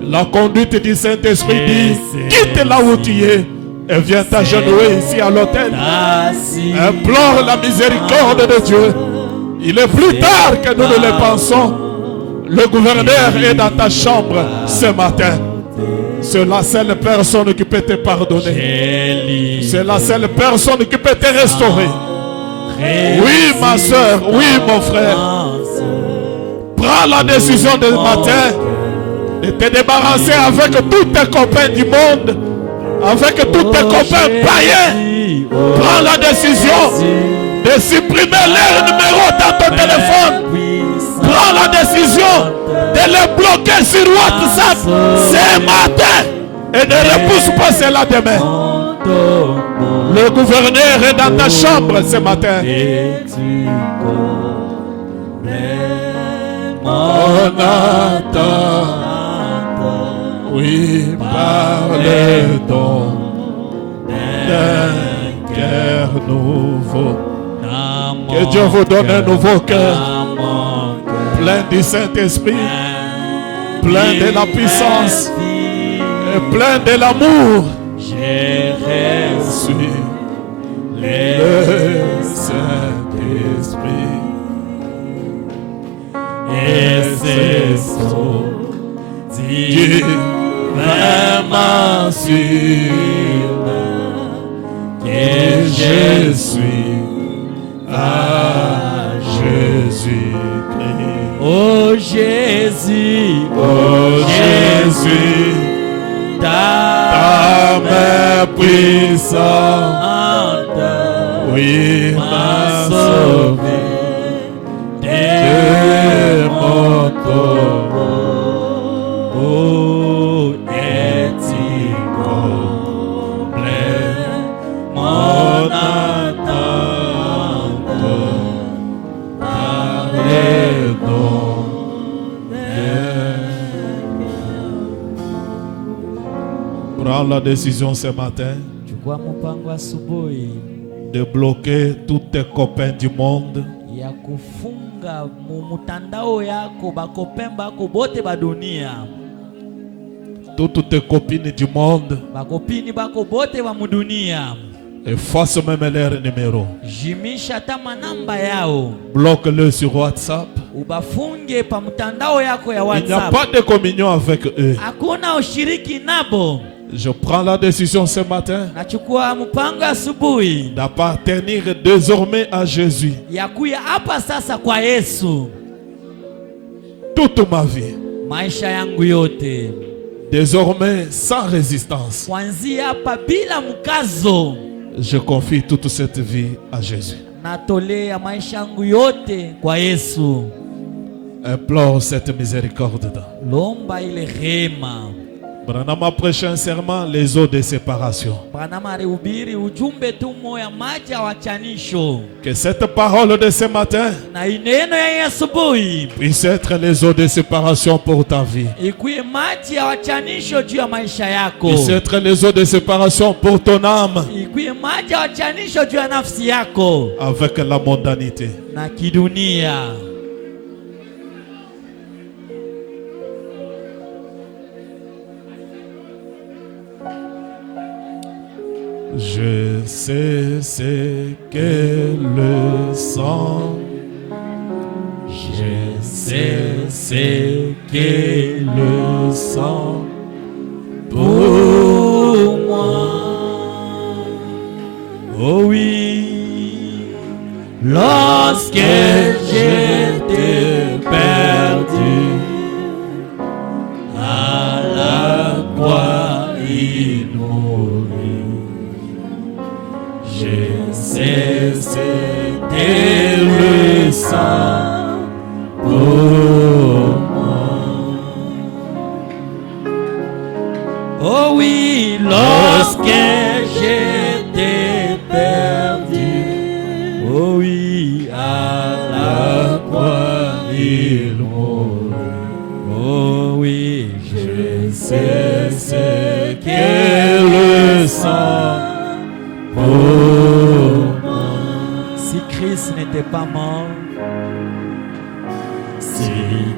La conduite du Saint-Esprit dit quitte là où tu es et viens t'agenouiller ici à l'autel. Implore la miséricorde de Dieu. Il est plus tard que nous ne le pensons. Le gouverneur est dans ta chambre ce matin. C'est la seule personne qui peut te pardonner. C'est la seule personne qui peut te restaurer. Oui, ma soeur, oui, mon frère. Prends la décision de matin de te débarrasser avec tous tes copains du monde, avec tous tes copains païens. Prends la décision de supprimer leur numéro dans ton téléphone. Prends la décision de les bloquer sur WhatsApp ce matin et ne repousse pas cela demain. Le gouverneur est dans ta chambre ce matin. On attend, oui, parle-t-on d'un cœur nouveau. Que Dieu vous donne un nouveau cœur, plein du Saint-Esprit, plein de la puissance et plein de l'amour. J'ai reçu le Saint-Esprit. Et c'est dit vraiment sûr que je suis à Jésus-Christ. Oh Jésus, ta main puissante, oui, m'a sauvé de mon corps. Oh, est-il complet mon attente? Pardon. Prends la décision ce matin de bloquer tous tes copains du monde, ya kufunga mumutandao yako bakopen bako bote badunia, toutes tes copines du monde. bakopini bako bote ba mudunia. Efface même leur numéro. Jimisha tama namba yao. Bloque-le sur WhatsApp. Ubafunge pa mutandao yako ya WhatsApp. Il n'y a pas de communion avec eux. Hakuna ushiriki nabo. Je prends la décision ce matin Nachukua mpango asubuhi d'appartenir désormais à Jésus. ya kuya hapa sasa kwa Yesu. Toute ma vie. Maisha yangu yote. Désormais sans résistance. Kuanzia hapa bila mkazo. Je confie toute cette vie à Jésus. Natolea maisha yangu yote kwa Yesu. Implore cette miséricorde. Lomba ile rehema. Branham a prêché un serment, les eaux de séparation. Branham alihubiri ujumbe tu moya maji ya wachanisho. Que cette parole de ce matin Na ineno ya asubuhi puisse être les eaux de séparation pour ta vie. ikuye maji ya wachanisho juu ya maisha yako. Puisse être les eaux de séparation pour ton âme Ikuye maji ya wachanisho juu ya nafsi yako avec la mondanité. na kidunia. Je sais ce que le sang. Je sais ce que le sang pour moi. Oh oui, lorsque j'étais perdu à la croix, il mourit. Je sais c'était le sang pour moi. Oh oui, lorsque j'étais perdu. Oh oui, à la croix il mourit. Oh oui, Je sais ce qu'est le sang pour moi. si Christ n'était pas mort, Si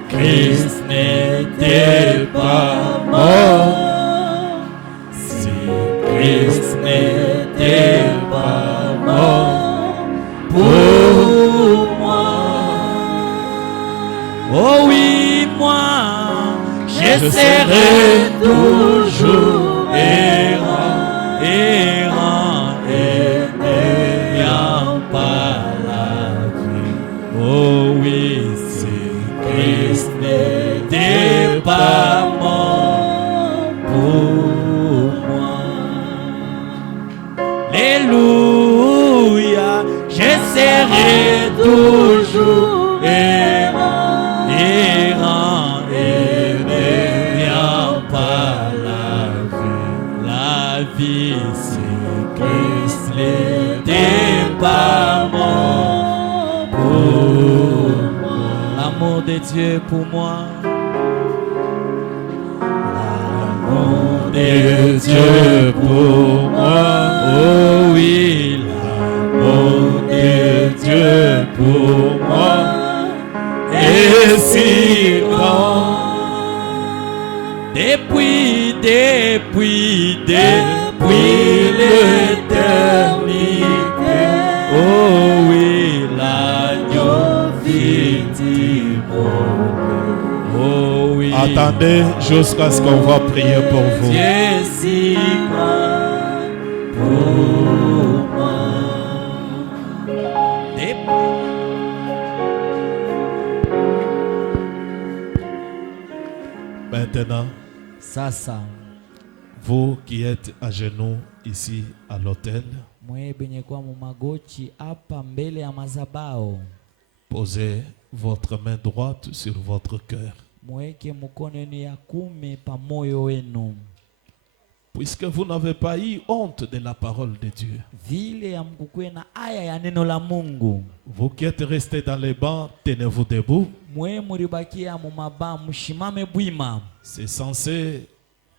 Christ n'était pas mort, si Christ n'était pas mort pour moi, oh oui, moi, je serai toujours errant, errant et n'ayant pas la vie. Oh oui, si Christ n'était pas mort pour moi. Alléluia, je serai toujours errant, errant, et ne vient pas la vie. La vie, c'est Christ n'était pas mort pour moi. L'amour de Dieu pour moi. L'amour de Dieu pour moi. Oh oui, l'amour de Dieu pour moi est si grand. Depuis l'éternité. Oh oui, l'agneau victime. Oh oui. Attendez jusqu'à ce qu'on va prier pour vous. Dieu si grand pour moi. Maintenant, Sasa vous qui êtes à genoux ici à l'autel, mwe benye kwa mumagoti hapa mbele ya mazabao, posez votre main droite sur votre cœur. mweke mkono yenu ya kume pa moyo wenu. Puisque vous n'avez pas eu honte de la parole de Dieu. Vile ya mkukwe na aya ya neno la Mungu. Vous qui êtes restés dans les bancs, tenez-vous debout. Mwe muribakia mumaba mushimame bwima. C'est censé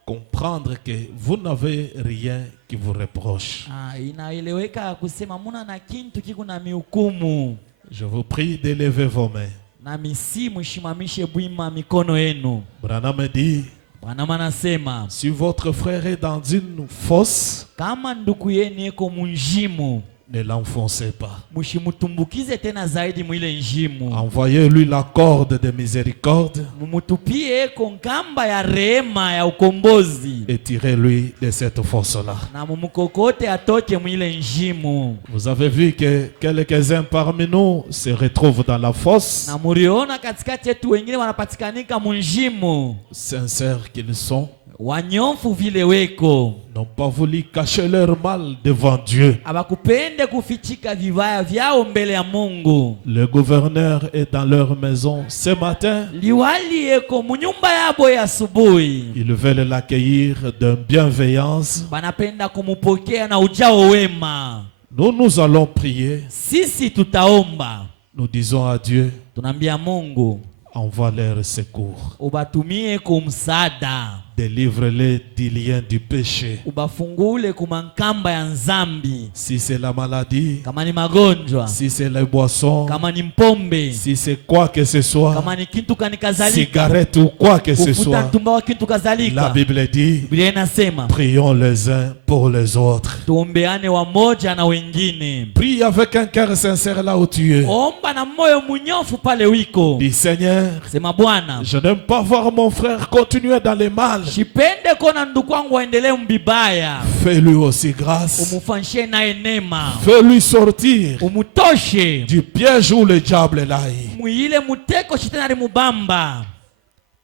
comprendre que vous n'avez rien qui vous reproche. Inaeleweka kusema muna na kintu kiku na mihukumu. Je vous prie d'élever vos mains. Na misi mushimamishe bwima mikono yenu. Branham dit, Bwana manasema, si votre frère est dans une fosse, kama nduku yenu eko munjimu, ne l'enfoncez pas. mushimutumbukize tena zaidi mwile njimu. Envoyez-lui la corde de miséricorde Mumutupie eko nkamba ya rehema ya ukombozi. et tirez-lui de cette fosse-là. Na mumukokote atoke mwile njimu. Vous avez vu que quelques-uns parmi nous se retrouvent dans la fosse, Na muriona katikati yetu wengine wanapatikanika munjimu. sincères qu'ils sont, Wanyonfu vile weko. n'ont pas voulu cacher leur mal devant Dieu. Abakupende kufichika vibaya vyao mbele ya Mungu. Le gouverneur est dans leur maison ce matin. Liwali eko munyumba yabo ya asubuhi. Ils veulent l'accueillir de bienveillance. Banapenda kumupokea na ujao wema. Nous allons prier. Sisi tutaomba. Nous disons à Dieu, Tunambia Mungu, envoie leur secours. ubatumie kumsaada. Délivre-les du lien du péché. Ubafungule kumankamba ya nzambi. Si c'est la maladie, Kama ni magonjwa, si c'est les boissons, kama ni mpombe, si c'est quoi que ce soit, kama ni kintu kanikazalika, cigarette ou quoi que ce kufuta soit, ntumba wa kintu la kazalika. Bible dit, Biblia inasema prions les uns pour les autres. tuombeane wamoja na wengine. Prie avec un cœur sincère là où tu es. Omba na moyo munyofu pale wiko. Dis Seigneur, Sema Bwana, je n'aime pas voir mon frère continuer dans les mal. shipende kona ndugu wangu aendelee mbibaya. Fais-lui aussi grâce. Umufanyishie naye neema. Fais-lui sortir Umutoshe du piège où le diable l'a eu. mwile muteko shetani alimubamba.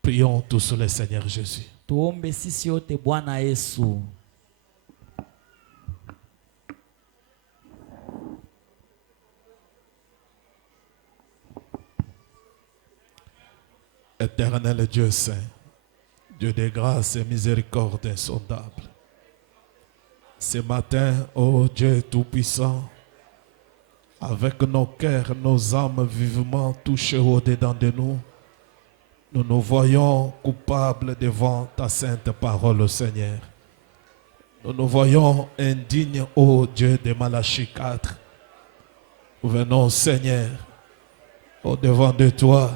Prions tous le Seigneur Jésus. Tuombe sisi yote Bwana Yesu. Éternel Dieu saint, Dieu de grâce et miséricorde insondable. Ce matin, ô Dieu Tout-Puissant, avec nos cœurs, nos âmes vivement touchées au-dedans de nous, nous nous voyons coupables devant ta sainte parole, Seigneur. Nous nous voyons indignes, ô Dieu de Malachie 4. Venons, Seigneur, au-devant de toi.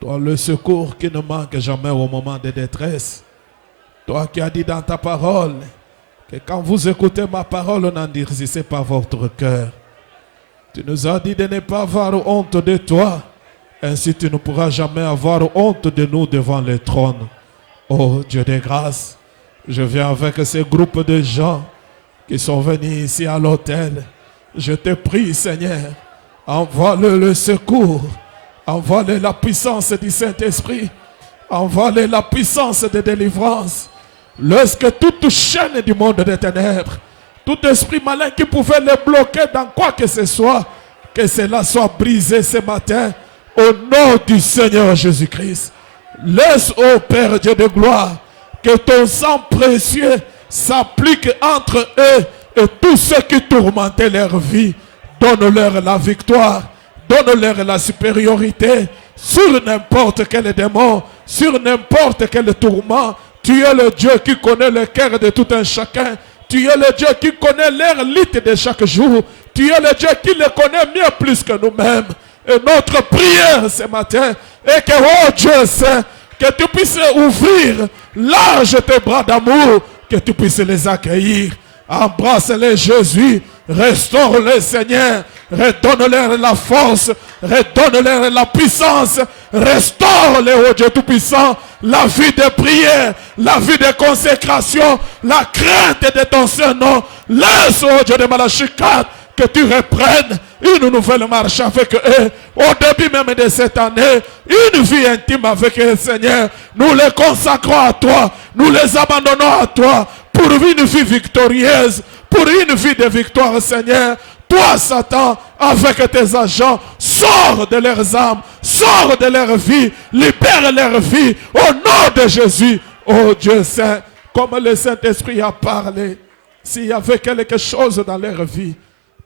Toi, le secours qui ne manque jamais au moment de détresse. Toi qui as dit dans ta parole que quand vous écoutez ma parole, n'endurcissez pas votre cœur. Tu nous as dit de ne pas avoir honte de toi. Ainsi tu ne pourras jamais avoir honte de nous devant le trône. Oh Dieu de grâce, je viens avec ce groupe de gens qui sont venus ici à l'autel. Je te prie, Seigneur, envoie-le secours. Envoie la puissance du Saint-Esprit. Envoie la puissance de délivrance. Lorsque toute chaîne du monde des ténèbres, tout esprit malin qui pouvait les bloquer dans quoi que ce soit, que cela soit brisé ce matin au nom du Seigneur Jésus-Christ. Laisse, ô Père Dieu de gloire, que ton sang précieux s'applique entre eux et tous ceux qui tourmentaient leur vie. Donne-leur la victoire, donne-leur la supériorité sur n'importe quel démon, sur n'importe quel tourment. Tu es le Dieu qui connaît le cœur de tout un chacun. Tu es le Dieu qui connaît l'air lit de chaque jour. Tu es le Dieu qui le connaît mieux plus que nous-mêmes. Et notre prière ce matin est que, oh Dieu Saint, que tu puisses ouvrir large tes bras d'amour, que tu puisses les accueillir. Embrasse-les, Jésus. Restaure-les, Seigneur. Redonne-leur la force. Redonne-leur la puissance. Restaure-les, oh Dieu Tout-Puissant. La vie de prière, la vie de consécration, la crainte de ton Saint-Nom. Laisse, oh Dieu de Malachie 4, que tu reprennes une nouvelle marche avec eux. Au début même de cette année, une vie intime avec eux, Seigneur. Nous les consacrons à toi. Nous les abandonnons à toi. Pour une vie victorieuse, pour une vie de victoire, Seigneur. Toi, Satan, avec tes agents, sors de leurs âmes, sors de leur vie, libère leur vie, au nom de Jésus. Oh Dieu Saint, comme le Saint-Esprit a parlé, s'il y avait quelque chose dans leur vie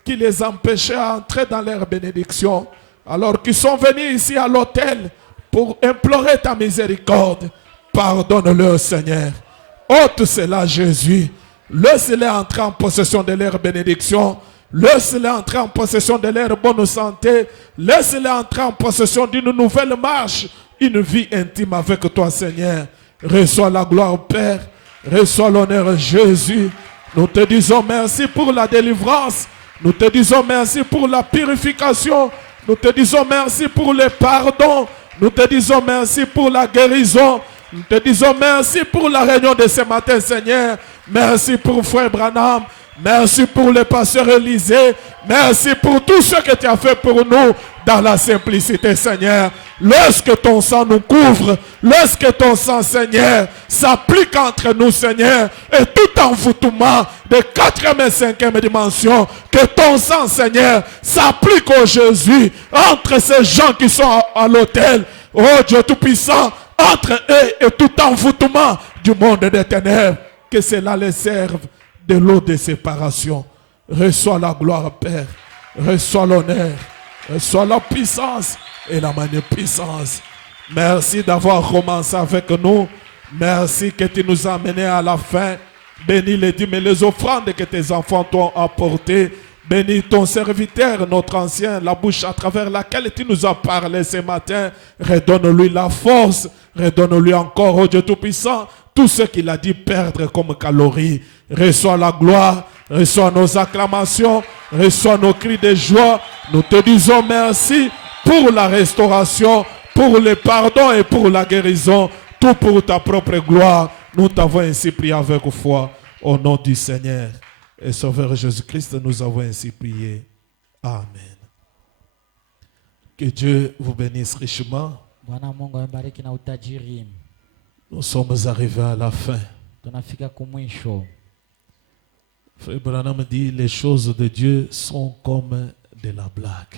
qui les empêchait d'entrer dans leur bénédiction, alors qu'ils sont venus ici à l'autel pour implorer ta miséricorde, pardonne-le, Seigneur. Ôte cela, Jésus. Laisse-les entrer en possession de leur bénédiction. Laisse-les entrer en possession de leur bonne santé. Laisse-les entrer en possession d'une nouvelle marche. Une vie intime avec toi, Seigneur. Reçois la gloire, Père. Reçois l'honneur, Jésus. Nous te disons merci pour la délivrance. Nous te disons merci pour la purification. Nous te disons merci pour le pardon. Nous te disons merci pour la guérison. Nous te disons merci pour la réunion de ce matin, Seigneur. Merci pour Frère Branham. Merci pour le pasteur Élisée. Merci pour tout ce que tu as fait pour nous dans la simplicité, Seigneur. Lorsque ton sang nous couvre, lorsque ton sang, Seigneur, s'applique entre nous, Seigneur, et tout envoûtement de 4e et 5e dimension, que ton sang, Seigneur, s'applique au Jésus entre ces gens qui sont à l'autel. Oh Dieu Tout-Puissant, entre eux et tout envoûtement du monde des ténèbres, que cela les serve de l'eau de séparation. Reçois la gloire, Père. Reçois l'honneur. Reçois la puissance et la magnificence. Merci d'avoir commencé avec nous. Merci que tu nous as amenés à la fin. Bénis les dîmes et les offrandes que tes enfants t'ont apportées. Bénis ton serviteur, notre ancien, la bouche à travers laquelle tu nous as parlé ce matin. Redonne-lui la force. Redonne-lui encore, oh Dieu Tout-Puissant, tout ce qu'il a dit perdre comme calories. Reçois la gloire, reçois nos acclamations, reçois nos cris de joie. Nous te disons merci pour la restauration, pour le pardon et pour la guérison. Tout pour ta propre gloire. Nous t'avons ainsi prié avec foi. Au nom du Seigneur et Sauveur Jésus-Christ, nous avons ainsi prié. Amen. Que Dieu vous bénisse richement. Nous sommes arrivés à la fin. Frère Branham dit, les choses de Dieu sont comme de la blague.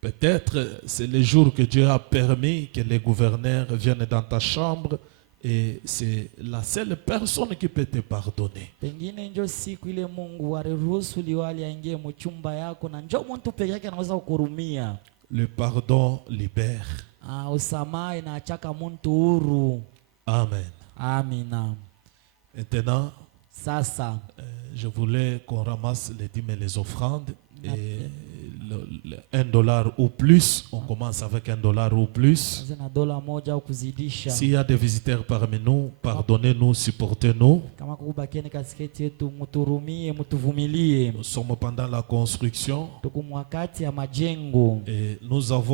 Peut-être c'est le jour que Dieu a permis que les gouverneurs viennent dans ta chambre et c'est la seule personne qui peut te pardonner. Le pardon libère. Amen. Maintenant, je voulais qu'on ramasse les dîmes et les offrandes. Et $1 ou plus, on commence avec $1 ou plus. S'il y a des visiteurs parmi nous, pardonnez-nous, supportez-nous. Nous sommes pendant la construction et nous avons